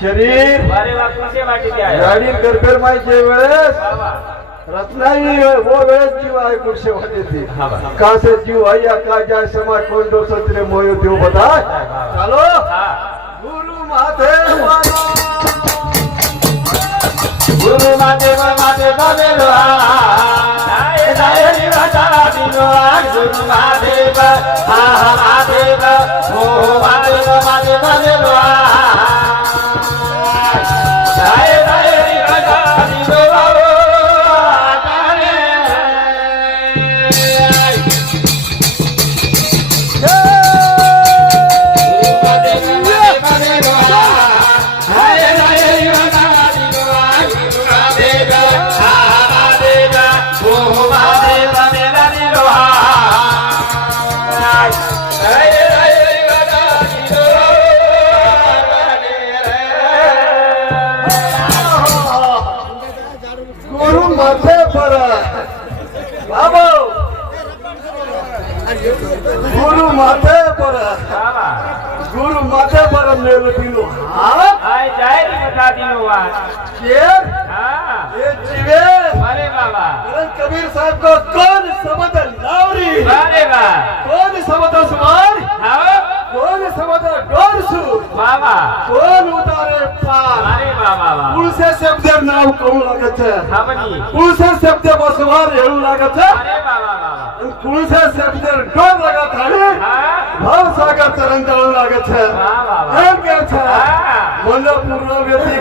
शरीर गाडी गरबेर माहिती वेळेस. रत्नाई वो वेळेस जीव आहे कुठे होते हा बा. का से जीव है या का जाय समाज कोण दो सत्रे मोयो देव बता चलो. हा. गुरु वाला गुरु माते माते बाबे लो नाय नाय रे राजा दिनो गुरु माते बा हा हा माते बा हो हो माते बा माते बाबे लो बाबा शेर ये जीवेश अरे बाबा. करण कबीर साहब को कौन समझ लावरी कौन समझ सुमार? हां? कौन समझ डोरसु बाबा. कौन उतारे पार? अरे बाबा. पुलसे शब्द नाव कौन लागत है पुलसे शब्द बसवार हेळू लागत है पुलसे शब्द डोर लागत है? भाव सागर चरण जळ लागत है वाह वाह છે હા. મને પૂર્વ વ્યક્તિ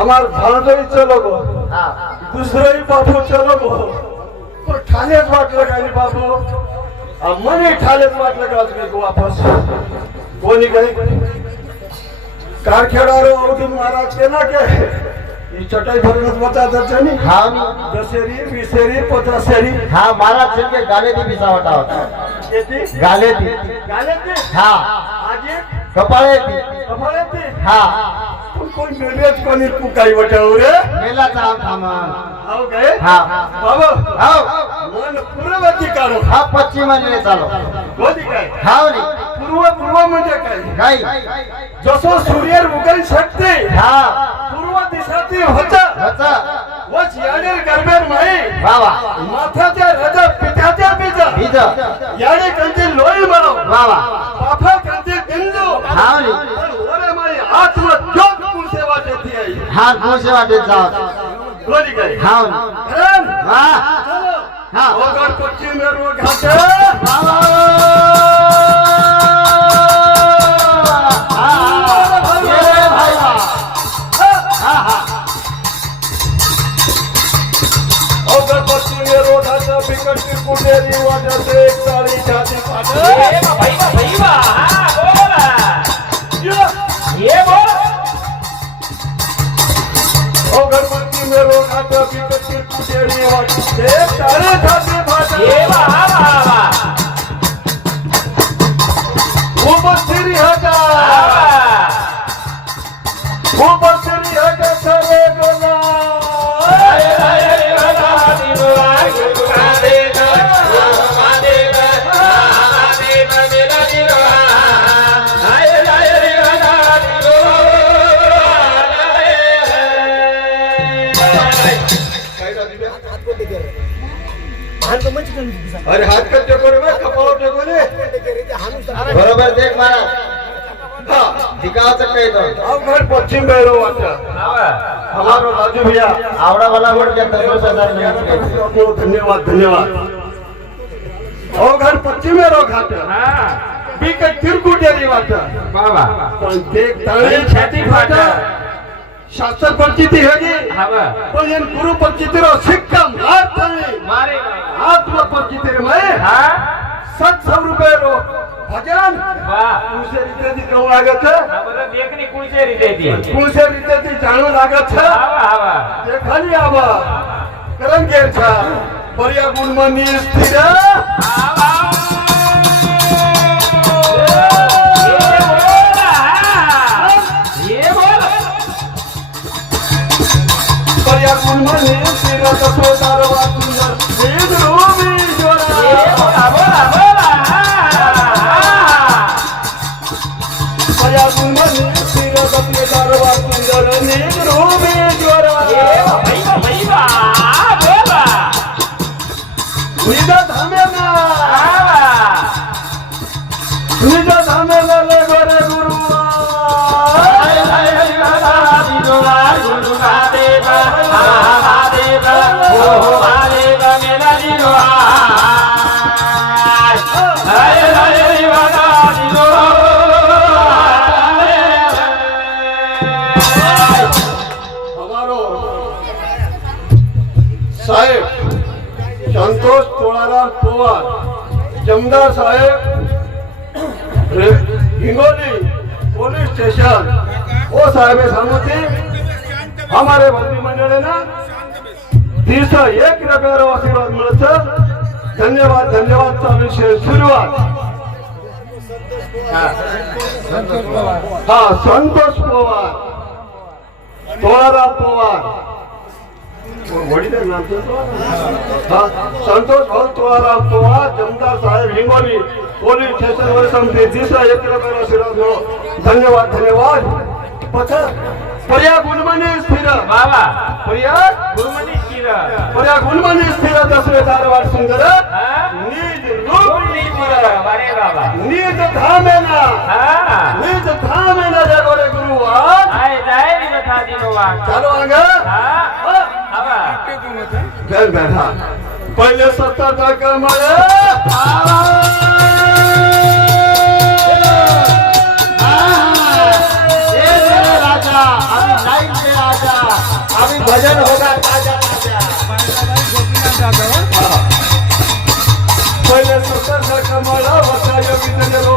আমার ভালোই चलव दुसरंही बापू चलव पण ठाणेच वाटलं काही बापू मने ठाणेच वाटलं का आज वापस कोणी काही कारखेडारो अवधूत महाराज के ना के ही चटाई भरूनच बता दर्शनी हा दशेरी विसेरी पत्रासेरी हा महाराज सिंह गाले दी बिसावटा होता गाले दी गाले दी हा आजी कपाळे हा. कोण मेलेच कोणी तू काही वटाव रे? मेलाचा थांबा. हो काय? हा. बाबा हो मन पूर्वती काढो. हा पश्चिमाने चालो. कोणी काय? हा नाही पूर्व पूर्व म्हणजे काय? काय? जसो सूर्य उगल शकते हा. पूर्व दिशाती होता होता वच याने गर्भेर माई. बाबा माथ्याच्या रजा पित्याच्या बीज. बीज. याने कंचे लोई बनव बाबा पाफा हाँ जी अरे मारी हाथ में क्यों कौन सेवा देती है हां कौन सेवा देता जाओ गोली गई हाँ हां हां अगर कुछ में रोग हटे बाबा कुटेरी वाजते एक सारी जाती पाठ ए बाबा बाबा बोला ये बोल ओ घरपती मेरो हात आपी ते तिरु देडी वा दे तारा गाथे बाजा ये वाह वाह वो बसरी हगा वाह वो बसरी गसरे गोना अरे हात का टेकोने बघ खपावर टेकोने बरोबर देख महाराज हा दिकाचं काही ना अवघड पश्चिम बैरो वाचा हमारो राजू भैया. आवडा वाला वोट के तंदुरुस्त हजार नहीं धन्यवाद धन्यवाद. घर पश्चिम बैरो घाट हां. बिकट तिरकुटेरी वाचा बाबा. पण ते तळी छाती ಶಾಸ್ತ್ರ ಪರಿಸ್ಥಿತಿ ಹೇಗೆ ಏನು ಗುರು ಪರಿಚಿತಿರೋ ಸಿಕ್ಕ ಮಾಡ್ತಾರೆ ಆತ್ಮ ಪರಿಚಿತಿರ ಮೈ ಸತ್ ಸಾವಿರ ರೂಪಾಯಿ ભજન કુશે રીતેથી કેવું લાગે છે લેખની કુશે રીતેથી કુશે રીતેથી જાણું લાગે છે તે ખાલી આવા કરમ ગેર છે પર્યાગુણમાં નિસ્થિર આવા মনে চিরকপোতার বাক্য साहेब हिंगोली पोलीस स्टेशन. वो साहेब सांगू थी हमारे मंत्रिमंडल ने तीस एक रुपया आशीर्वाद मिले धन्यवाद धन्यवाद चा विषय सुरुवात. हा संतोष पवार. तोळाराम पवार. संतोष भाऊ तुळाराम पवार जमदार साहेब हिंगोली पोलीस स्टेशन वर समिती तिसरा एक रुपयाला धन्यवाद। धन्यवाद पथ पर्या गुणमणी स्थिर बाबा पर्या गुरुमनी शिर पर्या गुणमणी स्थिर दसवे धारवाड सुंदर हा? नीज रूप गुरुमनी शिर बरे बाबा नीज धामेना हा नीज धामेना जगोरे गुरुवार आय जाय रे बता दिनो वा चालू अंग हा। हा. पहिले सत्ताचा टक्का राजा भजन होगा पहिले सत्तर टक्का मला होता योगी रो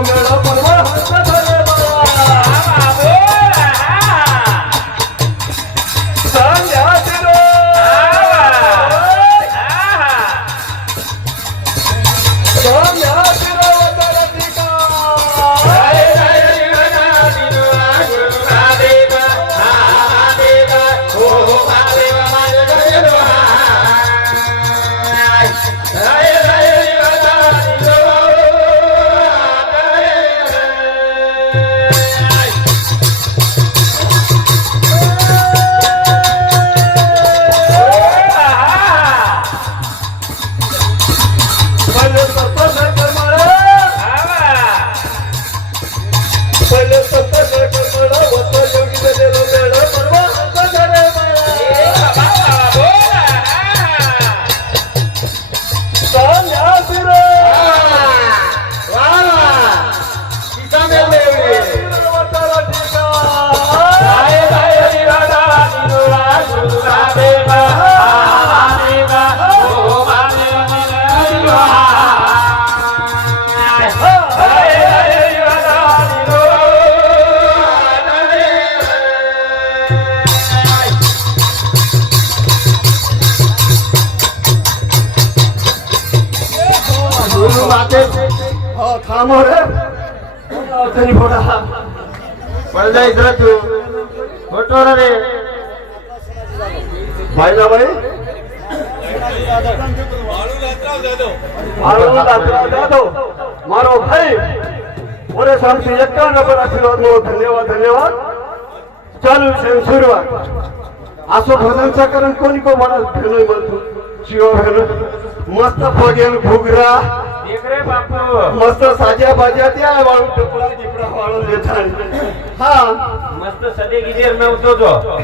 మళ్ళీ ఇద్దరు కొట్టోరని బాయిదాబాయి મારો ભાઈ ઓરે સામથી એકાવન પર આશીર્વાદ નો ધન્યવાદ ધન્યવાદ ચાલુ છે સુરવાત આસો ભજનचा कारण कोणी को मला भेलो म्हणतो शिवा भेलो मस्त फगेन घुगरा मस्त साज्या बाज्या त्या वाळून टपळा जिपडा वाळून देतात. हा. मस्त सदे गिजेर नव्हतो तो.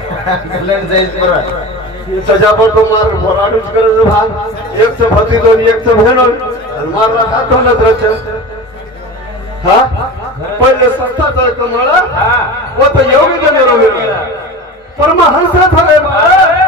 लढ जाईल बरोबर सजापट तो मार मोराडूच करत भाग एक च भती दोन एक च भेण मारला हा दोनच रचन हा? पहिले सत्ता तर कमळ हा. व तो योगी जन रोमिळ परमहंस थरे बाळ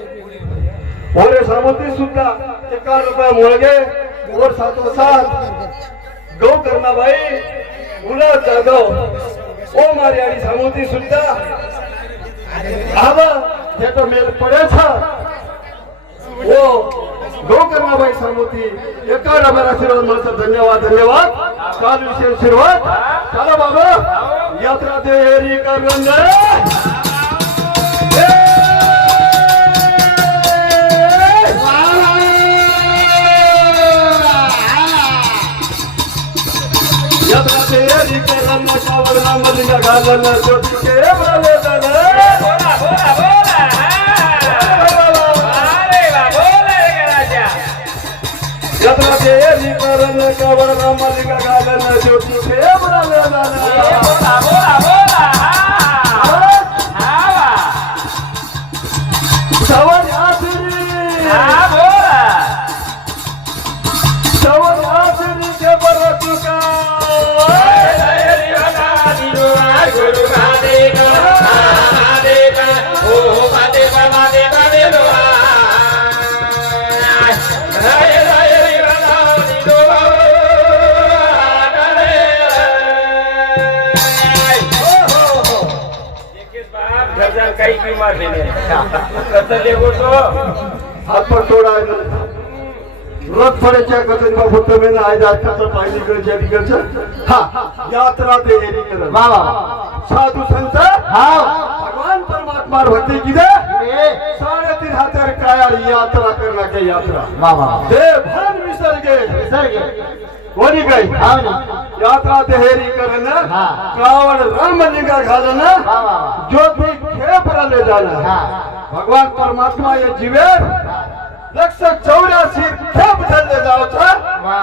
ओरे सामंती सुद्धा एका रुपया मुळगे वर सातो सात गौ करणाबाई गुलाब जाधव ओ मारी आणि सामंती सुद्धा. आवा त्याचा मेल पडेच ओ गौ करणाबाई सामोती एका डब्याला आशीर्वाद म्हणतो धन्यवाद धन्यवाद. काल विषय आशीर्वाद. चला बाबा यात्रा देरी करून यात्रा देरी करून कावडला मलिंगा घालून ज्योतीचे प्रवेश झालं. बोला बोला बोला हा. नाही कसं लेगो तो हात पण थोडा रथ फड्याच्या कथन बाबू तुम्ही आज अर्थाचं पाहिजे इकडच्या तिकडचं हा यात्रा ते हेरी करत वा. साधू संत हा. भगवान परमात्मा भक्ती किदे साडेतीन हजार काया यात्रा करण्याची यात्रा. वा वा देव भान विसर्गे. सर कोणी काही? हा ना. यात्रा ते हेरी करण. कावड रामलिंगा वा. ज्योती जाणं हा. भगवान परमात्मा ये जीवे. लक्ष चौऱ्याशी खेप धरले जावचा. वा.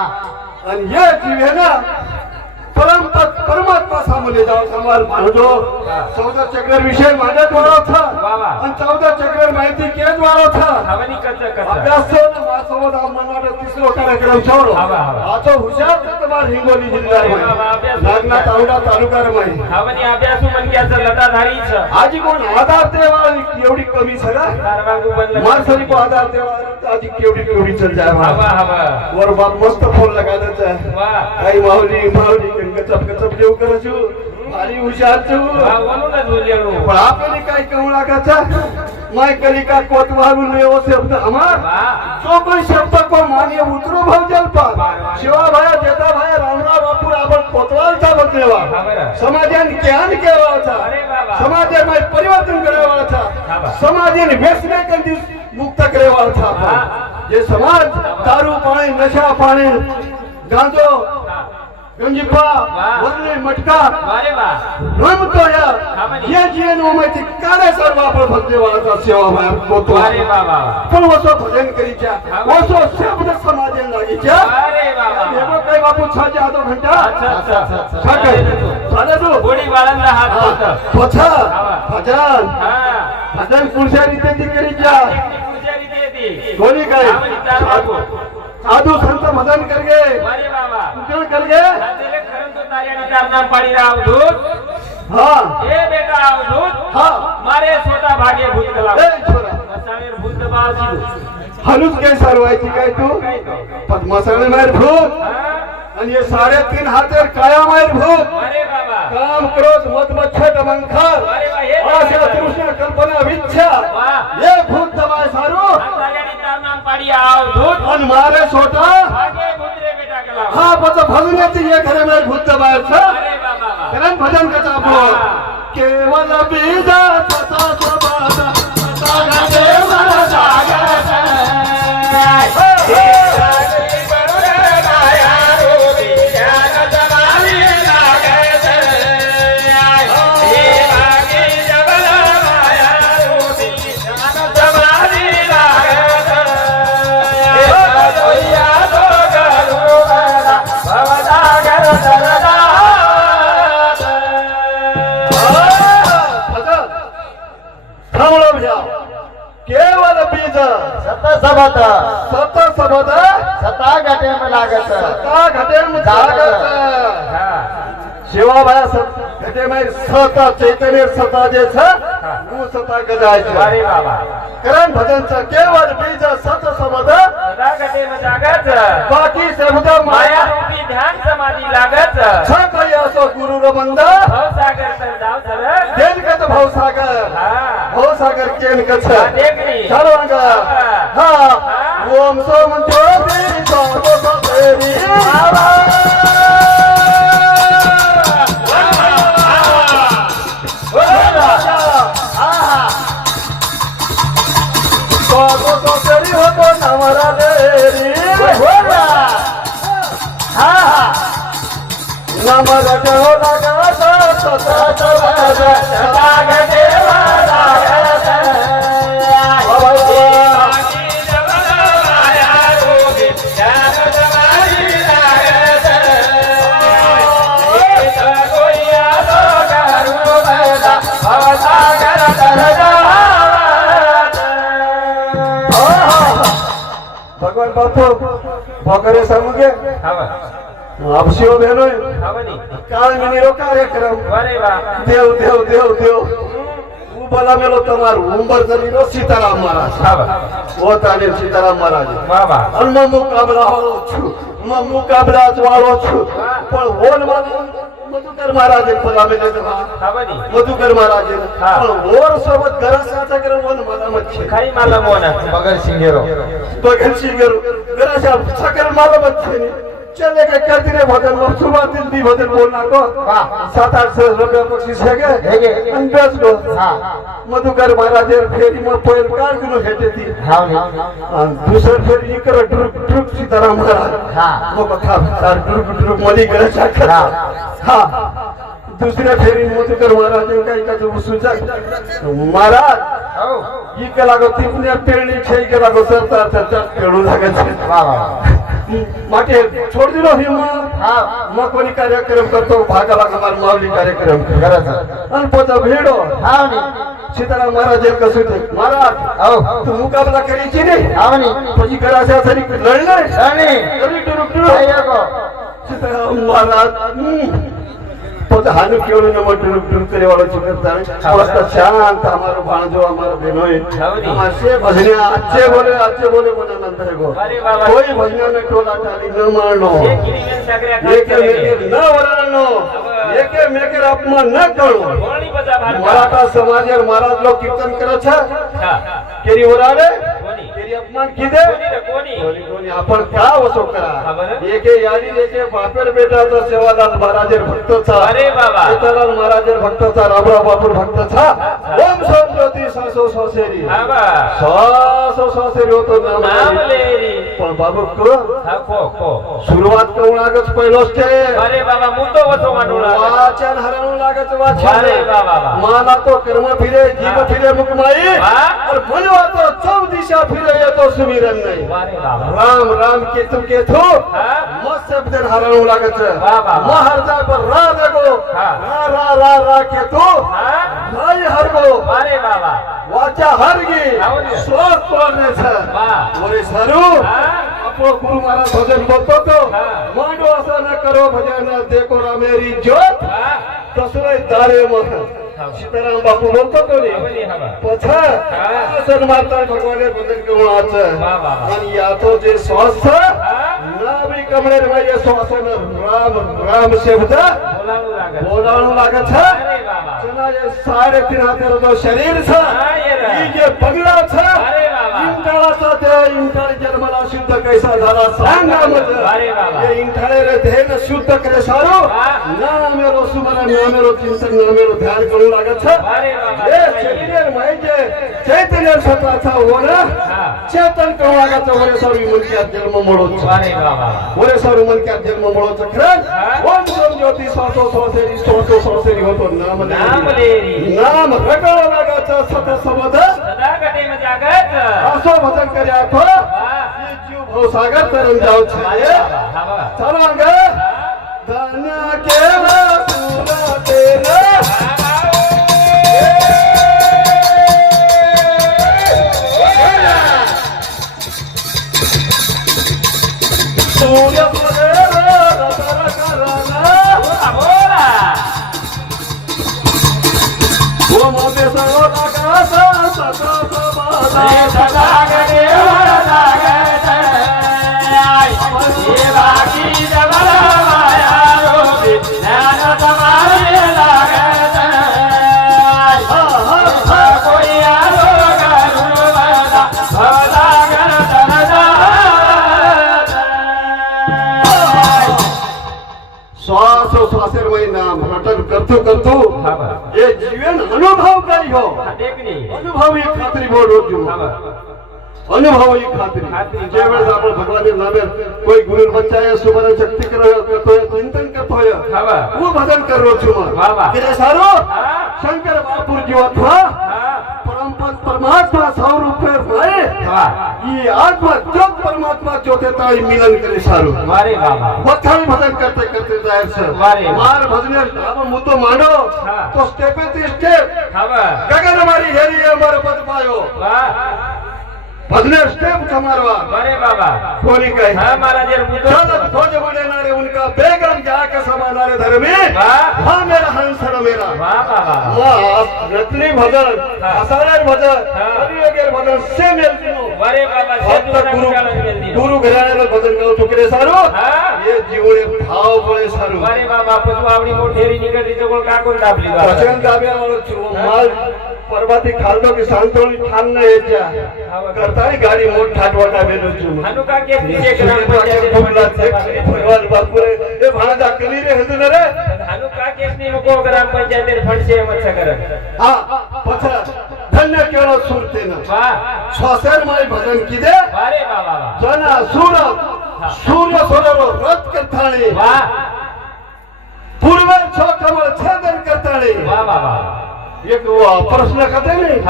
आणि हे जीवे ना परम समार म्हणतो चौदा चक्र विषय माझ्याच वाढवता वा वा. आणि चौदा चक्र माहिती केच वाढवता हवनी कसं कसं अभ्यास तो ना माझ्यासोबत मनाला तिसरो कार्यक्रम ठेवलो हवा, हवा. आता हुशार तर तुम्हाला हिंगोली जिल्हा अरे बाबा, अभ्यास. नागना तावडा तालुका रमाई हवनी अभ्यासू मनक्याचं लटाधारीच आजी कोण? आधार तेव्हा एवढी कमी सगळा? कारवांगू बनलं माणसानी को आधार तेव्हा आजी केवढी केवढी चल जाय हवा मला. हवा वर बाप मस्त फोन लगायचा. वा. काही माऊली माऊली कचप कचप देऊ करायचो भारी वा म्हणूनच बोललो पण आपली काय कवळा काचा माय कलिका कोट वाहून येवो शब्द हमार जो कोई शब्द को मानिए उतरो भाव जलपा शिवा भाया जेता भाया रामराव बापूर आपण कोतवालचा बदलेवा. समाजाने ज्ञान केवाचा बाबा. समाजामध्ये परिवर्तन हा करावाचा. समाजाने व्यसने कंदी मुक्त करावाचा हा. जे समाज दारू पाणी नशा पाणी गांजो मटका वारे वा. रमतो या. ये जीवन माहिती काळे सर्व आपण भक्तीवाचा सेवा भाया होतो वारे बाबा पण वसो भजन करीच्या वसो शब्द समाजन लागीच्या. अरे बाबा हेबो काय बापू छाचे हातो घंटा अच्छा अच्छा अच्छा छा काय साधे तू. गोडी बाळांना हात होतं पछा भजन. हा. भजन पुरुषा रीते ती करीच्या पुजारी देती कोणी काय? खामणी तार बापू. साधू संत भजन करगे वारे बाबा पूजन करगे राजेले खरं तो तार्याने तार नाम पाडी राव दूत हा ए बेटा अवधूत हा मारे स्वतः भाग्य भूत कला ए छोरा कसावेर भूत बाजी हलूच काय सरवायची काय तू काय तो पद्मासने माहेर भूत हा? आणि हे साडेतीन हातेर काया माहेर भूत अरे बाबा काम क्रोध मत मच्छर मंखर अरे वा, हे आशा तृष्णा कल्पना विच्छा वा. ये भूत दबाय सारू तार्याने तार नाम पाडी अवधूत आणि मारे छोटा भाग्य भूत रे बेटा बाबा. हा सत सबत स्वतः सबद सता घटे में लागत. स्वतः घटे जागत शिवाबाया सत એટલે મેં સતા ચૈતન્ય સતા જે છે હું સતા ગજાય છે અરે બાબા કરણ ભજન છે કેવળ બીજા સત સમદ સદાગતે મજાગત બાકી સમદ માયા રૂપી ધ્યાન સમાધિ લાગત છ કયાસો ગુરુ રબંદ ભવસાગર સરદાવ સર દેનકત ભવસાગર હા ભવસાગર કેન કચ્છ દેખરી ચાલો હા ઓમ સોમ તો દેવી તો દેવી આવા घरी. होतो नवरा हा हा. नमर ठेवला गाता स्वतःचा આપશો બેનો? કાળ મિની નો કાર્યક્રમ દેવ દેવ દેવ દેવ. હું બનાવેલો તમારું. ઉંબર કરી નો સીતારામ મહારાજ. પોતાને સીતારામ મહારાજ. હનુમાન મુકાબલા વાળો છું. હું મુકાબલા વાળો છું. પણ હોલ મધુકર મહારાજે પલામે મધુકર મહારાજે. પણ ઓર સોબત ગરા સાચા કરે મન માલમ છે. ખાઈ માલમ ઓના બગર સિંગેરો બગર સિંગેરો ગરા સાચા કરે માલમ છે ને? चले के करती रे भजन में सुरुवात दी भजन बोलना को हाँ. सात आठ सौ रुपया बख्शीस है के हेगे. आणि बेच गो हाँ. मधुकर महाराज फेरी में पोयल कार गुनो हेटे ती हाँ आणि दुसरं फेरी इकडं ड्रुप ड्रुप सीताराम महाराज हा. मग खा तार ड्रुप ड्रुप मली घराच्या हा. हा दुसऱ्या फेरी मधुकर महाराज काही का जो सुजा महाराज इकडे लागो तिपण्या पेरणी छे के लागो सरता सरता पेळू लागत છે. वाह वाह માટે છોડ દીધો હિંમત માં કોની કાર્યક્રમ કરતો ભાગા ભાગા મારા માવલી કાર્યક્રમ કરાતા અને પોતા ભેડો હા સીતારામ મહારાજ એમ કશું છે મહારાજ તું મુકાબલા કરી છે ને આવની પછી કરાશે આ સરી લડને સરી ટુરુક ટુરુક સીતારામ મહારાજ ભાનુકીઓને નમટનું ટૂર કરેવાળો છે. મસ્ત શાંત અમારો ભાણજો અમારો બહેનોએ. છે ભજને આચે બોલે આચે બોલે મને નંતરે ગો કોઈ ભજનાને ટોલા ટાલી ન મારનો. એક મેકે ન વરાળનો. એકે મેકે અપમાન ન કરવો મરાઠા સમાજે મહારાજ લોક કીર્તન કરે છે? કેરી વરાળે? तरी अपमान किती? कोणी आपण का होतो करा एक यादी एके बापेर बेटाचा सेवादास महाराजे भक्तचा. अरे बाबा. सीतालाल महाराजे भक्तचा राबराव बापूर भक्तचा. ओम सोम ज्योती सासो सोसेरी सासो होतो पण बाबू को? सुरुवात कवणागच पहिलोच अरे बाबा तो वसो मांडूला वाचन हरणू लागत वाचन. माना तो कर्म फिरे जीव फिरे मुकमाई. और भुलवा तो चौ दिशा फिरे. येतो सुमिरन नाही. राम राम केतु केतु. मस्त शब्द हरणू लागत वा. महाराजा पर रा हा. रा रा रा रा केतु. नाही हरगो. अरे बाबा वाचा हरगी. वा. ओरे सरू. आपलो गुरु महाराज भजन बोलतो तो. मांडो असं न करो भजन देखो रामेरी ज्योत. हा? तसरे दारे मग. सीताराम बापू बोलतो तो नी आवली हवा पछा. आसन मारता भगवाने वा, वा. आणि यातो जे श्वास नाभी कमळेर माये श्वासन राम राम शब्द. बोलावू लागत. छ चला जे साडे तीन हातेर जो शरीर छ ये पगला छ इंटाळाचा त्या इंटाळ जन्मला शुद्ध कैसा झाला? सांगा म्हणजे इंटाळे रे ध्येन शुद्ध कैसारो ना मेरो सुमन ना मेरो चिंतन ना मेरो ध्यान करू लागत हे चैतन्य म्हणजे वर. चेतन करू लागत वरे सर्व मुलक्यात जन्म मोडोच वरे सर्व मुलक्यात जन्म मोडोच खरं ओम ज्योती स्वासो सोसेरी सोसो सोसेरी होतो नाम नाम रटाळ लागाचा सत समज असो જ્યોતિ સાસો સોસેરી સોસો સોસેરી હોતો નામ નામ લેરી. નામ રટો લાગત છે સત સબદ સદા કટે મજાગત આસો ભજન કર્યા તો વાહ. એ જીવ ભવસાગર તરમ જાવ છે અરે બાબા હા બાબા ચાલો આગળ ધન કેવા સુર તેના સૂર્ય પદેવ કરતું. કરતો એ જીવન અનુભવ કર્યો. અનુભવ એ ખાતરી બહુ રોજુ અનુભવ એ ખાતરી. જે વેળે આપણે ભગવાનને નામે કોઈ ગુરુ બચ્ચાએ મને શક્તિ કરતો હોય ચિંતન કરતો હોય હું ભજન કરું છું વાહ, સારો? શંકર બાપુરજી અથવા? ಪರಮಾತ್ಮ ಸಾವಿರ ರೂಪಾಯಿ ಮಾರೆ ಈ જો પરમાત્મા જો થતા એ મિલન કરી સારું. મારે બાબા. બધાને ભજન કરતે કરતે જાય છે. મારે માર ભજન આવો મુદ્દો માંડો તો સ્ટેપે થી સ્ટેપ ગગન મારી હેરી અમારો પદ પાયો. વાહ. पगलर स्टेप हमारवा अरे बाबा। होली का हां महाराज चल खोज बनाने उनका बेगम जा के समानारे धर्मी। हां। मेरा हंसर मेरा। वाह बाबा वाह। रत्नी भजन असारे भजन हरियोगेर भजन से मिलतिनो अरे बाबा से गुरु गुरु घराण्याला भजन गाव तुकडे सारू। हे। जीवळे भाव पळे सारू। अरे बाबा पुतवावडी मोठेरी निगडी जगोल काकून दाबली बाबा। वचन दाब्या माल पर्वती खालतो की सांगतो ठाण याच्या करता તારી ગાડી મોટ ઠાટવાટા બેનો છું હનુકા કે તીજે ગ્રામ પંચાયત ફૂલા છે ભગવાન બાપુ રે એ ભાણા કલી રે હદ રે હનુકા કે ની મુકો ગ્રામ પંચાયત ફંડસે એમ છે કરે હા પછા ધન્ય કેળો સુરતેના વાહ સોસેર માય ભજન કીધે અરે બાબા જના સુર સૂર્ય સોરરો રત કરતાણી વાહ પૂર્વ છ કમળ છેદન કરતાણી વાહ વાહ વાહ एक प्रश्न कथे नाही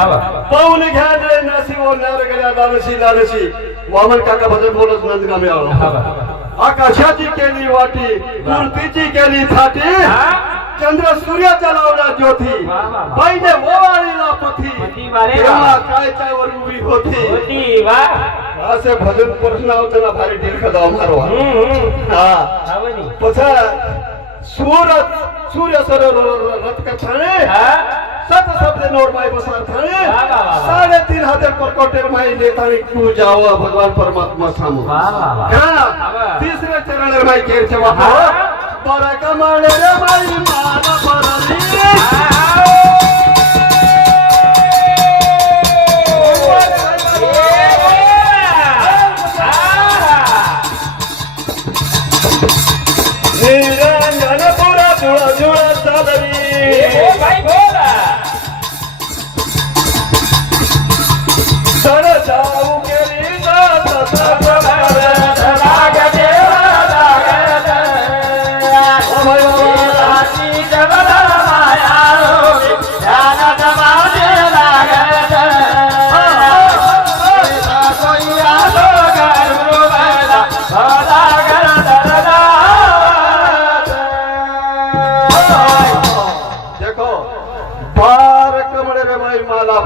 पाऊल घ्या जय नासी व नार गेल्या दानसी दानसी वामन काका भजन बोलत नंदगामी आलो आकाशाची केली वाटी मूर्तीची केली थाटी चंद्र सूर्य चलावला ज्योती बाईने ओवाळीला पथी तेव्हा कायच्यावर उभी होती असे भजन प्रश्न होतं भारी दीर्घ दाव मारवा हा पसा सूर्य सर रथ कथाने সাথে সাথে নোট মাই বসার খানে সাড়ে তিন হাজার প্রকটের মাই নেতারি কু যাও ভগবান परमात्मा सामो तीसरे चरण माई केर छवा बरका माले रे माई माला परली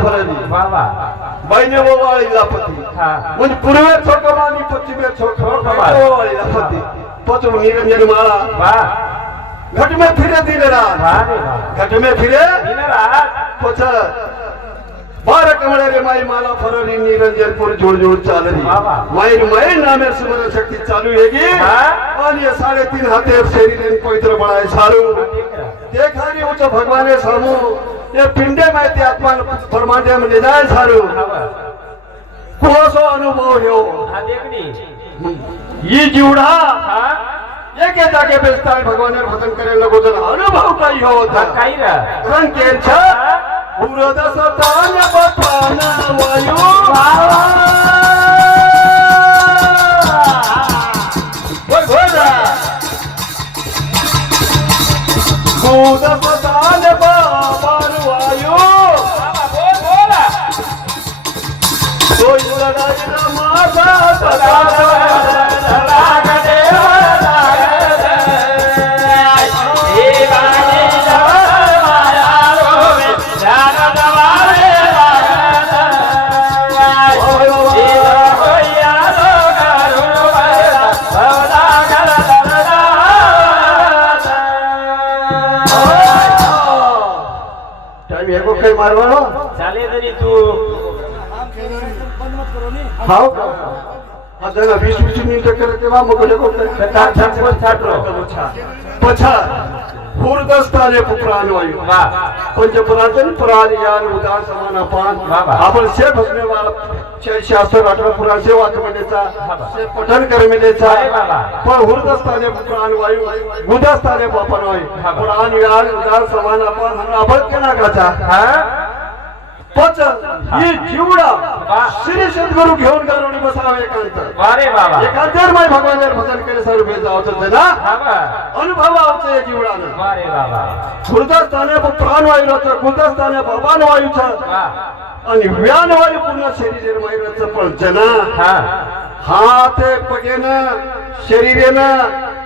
फरली बाईने ओवाळी लापती हा. म्हणजे पूर्वेर छोटं मानी पश्चिमेर छोटं मानी. ओवाळी लापती पचम निरंजन माळा घट में फिरे दिन रात घट में फिरे पछ बार कमळे रे माई माला फरली निरंजनपुर जोड जोड चालली वा, वा. माई नामे स्मरण शक्ती चालू हा. आणि साडेतीन हाते शरीर पवित्र बनाय सारू. ते खाली उच्च भगवाने सामू. ये पिंडे माहिती आत्मा परमात्मा मध्ये जाय सारू कोसो अनुभव ह्यो हा देखणी. ही जीवडा हा? एके जागे बेस्ताळ भगवान भजन करायला लागो जर अनुभव काही हो होता काही हाव जरा वीस वीस मिनिट करे तेव्हा मग पछा हुरदस्ताने पुराण वायू। पंच पुरातन पुराण यान उदार समान अपान आपण से भजने वाला शास्त्र अठरा पुराण से वाचमनेचा से पठन करमेनेचा पण हुरदस्ताने पुराण वायू उदास्ताने पापन वायू। पुराण यान उदार समान अपान। आपण केना काचा हा? पच ही. जीवडा वा. श्री सद्गुरु घेऊन गारोडी बसावे एकांत. वारे बाबा एकांतर माय भगवान भजन केले सर्व भेद हा बा अनुभव आवतं या जीवडानं वारे बाबा गुरुदास्थाने प्राण वायूचं गुरुदास्थाने भगवान वायूचं आणि व्यान वायू पूर्ण शरीर माहिराचं पण जना. हा. हात पगेन शरीरेन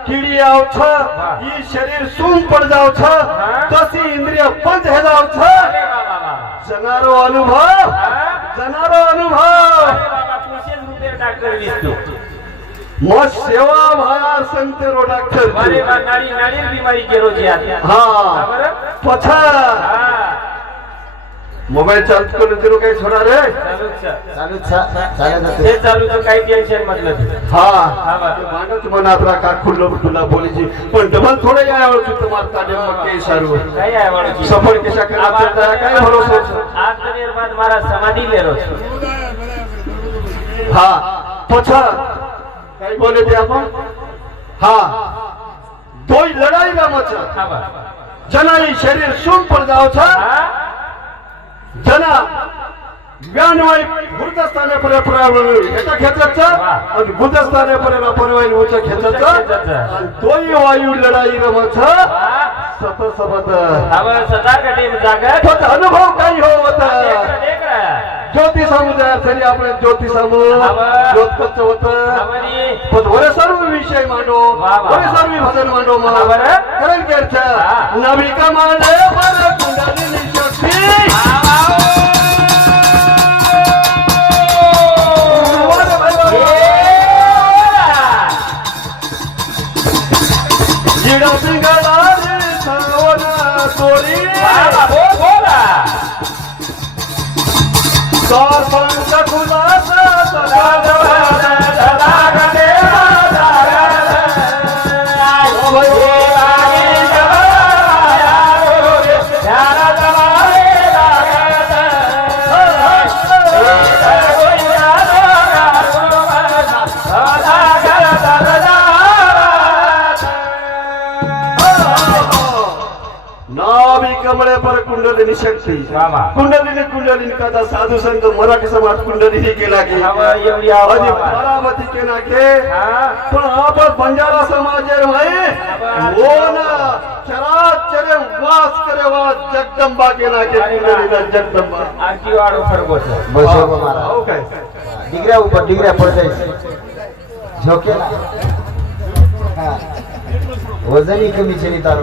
किडी आवछ ही शरीर सूम पड जावछ तशी इंद्रिय पंच हे जावछ अरे बाबा बाबा जनारो अनुभव हा जनारो अनुभव। मग सेवा भाया संत रो डॉक्टर बा नाडी नाडीर बिमारी के रोजी आते हा बरं पछा हा मोबाईल चालू करून तिला काही छोडा रे चालू च. चालू चालत ते चालू तर काही टेन्शन म्हटलं नाही. हा हा बा. भांडत मनात राखा खुल्लो तुला बोलीची पण डबल थोडं या आवडतो मारता मग काही सारू काही आहे वाळूची. सफर कशा करायचं त्याला काय भरोसा आज तर निर्माण मारा समाधी ले रोज हा पछा काही बोले ते आपण हा दोई लढाई रमच हा बा. जनाई शरीर सुम व्यानवाई गुरुदस्थाने परे परावण ह्याचा खेचायचं आणि गुरुदस्थाने परे वापरवाई उचा खेचायचं आणि तोही वायू लढाई रमच? सत सबत पण अनुभव काही हो होता. ज्योती समुदाय तरी आपण ज्योती समू हवं. ज्योतपच्च होत. पण वरे सर्व विषय मांडो. वरे सर्व भजन मांडो हा, बरं. करण. नविका मांडे शक्ती शक्ती. कुंडलिनी कुंडलिनी कथा साधू संत मराठी समाज कुंडलिनी केला की एवढी आणि परामती केला के पण आपण बंजारा समाज हो. ना. चराचर वास करे वा जगदंबा केला के कुंडलीला जगदंबा. आरती वाढो खरगोश बसो गो मारा. हो काय? डिग्र्या ऊपर डिग्र्या पडते झोके ना. हा. वजनही कमी छेनी तारो.